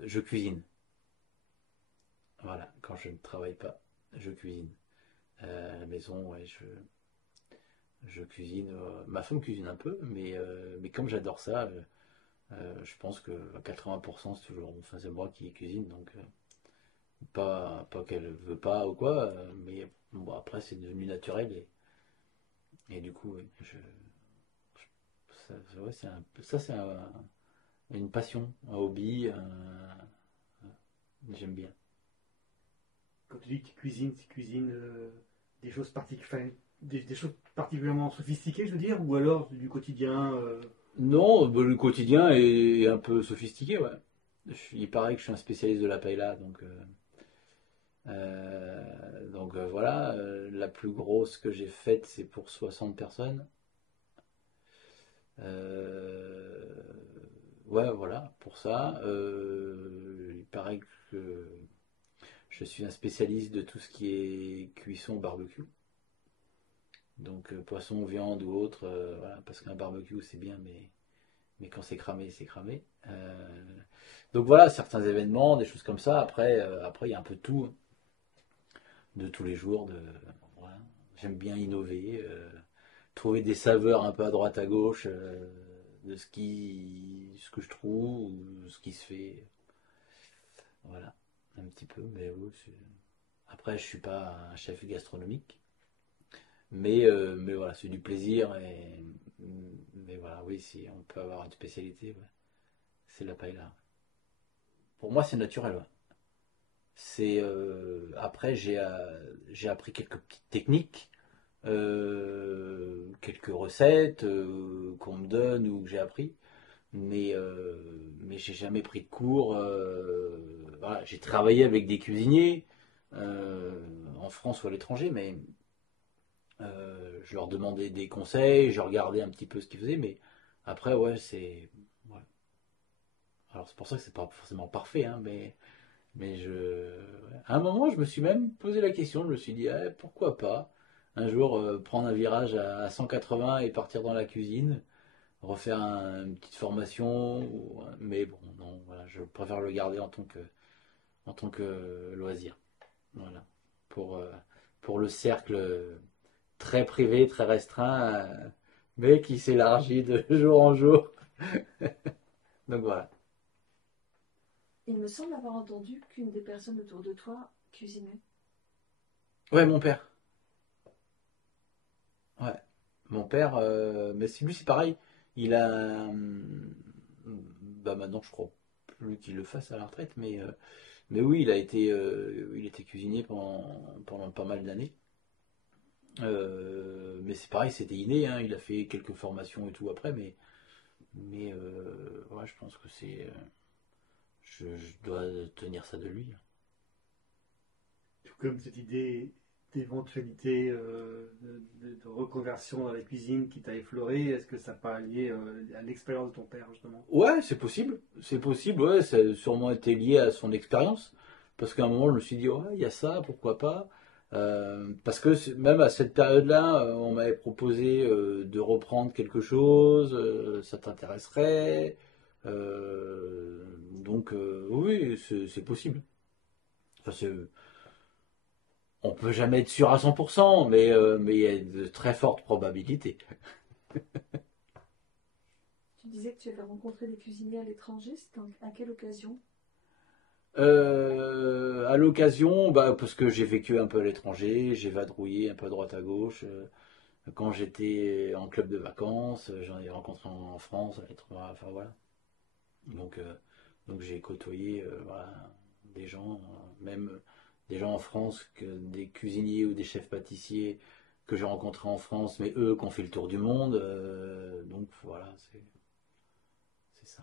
Je cuisine. Voilà, quand je ne travaille pas, je cuisine. À la maison, ouais, je cuisine. Ma femme cuisine un peu, mais comme j'adore ça, je pense que à 80% c'est toujours, enfin, c'est moi qui cuisine, donc pas qu'elle veut pas ou quoi, mais bon, après c'est devenu naturel et du coup, ouais, ouais, ça c'est une passion, un hobby, j'aime bien. Quand tu dis que tu cuisines des choses particulières, des choses particulièrement sophistiquées, je veux dire, ou alors du quotidien. Non, bah, le quotidien est un peu sophistiqué, ouais. Il paraît que je suis un spécialiste de la paella, donc voilà. La plus grosse que j'ai faite, c'est pour 60 personnes. Euh, ouais, voilà, pour ça. Il paraît que je suis un spécialiste de tout ce qui est cuisson barbecue. Donc poisson, viande ou autre, voilà, parce qu'un barbecue c'est bien, mais quand c'est cramé, c'est cramé. Donc voilà, certains événements, des choses comme ça. Après il y a un peu de tout, de tous les jours. Voilà. J'aime bien innover, trouver des saveurs un peu à droite à gauche de ce que je trouve ou ce qui se fait. Voilà, un petit peu. Mais oui, après, je suis pas un chef gastronomique, mais voilà, c'est du plaisir. Mais voilà, oui, si on peut avoir une spécialité, ouais, c'est la paella. Pour moi, c'est naturel. Ouais. Après, j'ai appris quelques petites techniques, quelques recettes qu'on me donne ou que j'ai appris, mais j'ai jamais pris de cours. Voilà, j'ai travaillé avec des cuisiniers en France ou à l'étranger, mais je leur demandais des conseils, je regardais un petit peu ce qu'ils faisaient, mais après, ouais, c'est. Ouais. Alors, c'est pour ça que c'est pas forcément parfait, hein, à un moment, je me suis même posé la question, je me suis dit, ah, pourquoi pas un jour prendre un virage à 180 et partir dans la cuisine, refaire une petite formation, mais bon, non, voilà, je préfère le garder en tant que loisir. Voilà. Pour, euh, pour le cercle très privé, très restreint, mais qui s'élargit de jour en jour. Donc voilà. Il me semble avoir entendu qu'une des personnes autour de toi cuisinait. Ouais, mon père. Ouais. Mon père, mais lui c'est pareil. Il a, bah maintenant je crois plus qu'il le fasse à la retraite, mais oui, il était cuisinier pendant pas mal d'années. Mais c'est pareil, c'était inné, hein, il a fait quelques formations et tout après, mais ouais, je pense que je dois tenir ça de lui. Tout comme cette idée d'éventualité de reconversion dans la cuisine qui t'a effleuré, est-ce que ça n'a pas lié à l'expérience de ton père, justement? Ouais, c'est possible, ouais, ça a sûrement été lié à son expérience, parce qu'à un moment je me suis dit, ouais, il y a ça, pourquoi pas. Parce que même à cette période-là, on m'avait proposé de reprendre quelque chose, ça t'intéresserait. Donc oui, c'est possible. Enfin, on peut jamais être sûr à 100%, mais il y a de très fortes probabilités. Tu disais que tu avais rencontré des cuisiniers à l'étranger, à quelle occasion? À l'occasion, bah, parce que j'ai vécu un peu à l'étranger, j'ai vadrouillé un peu à droite à gauche. Quand j'étais en club de vacances, j'en ai rencontré en France, à l'étranger, enfin voilà. Donc, euh, donc j'ai côtoyé voilà, des gens, même des gens en France, des cuisiniers ou des chefs pâtissiers que j'ai rencontrés en France, mais eux qui ont fait le tour du monde. Donc voilà, c'est ça.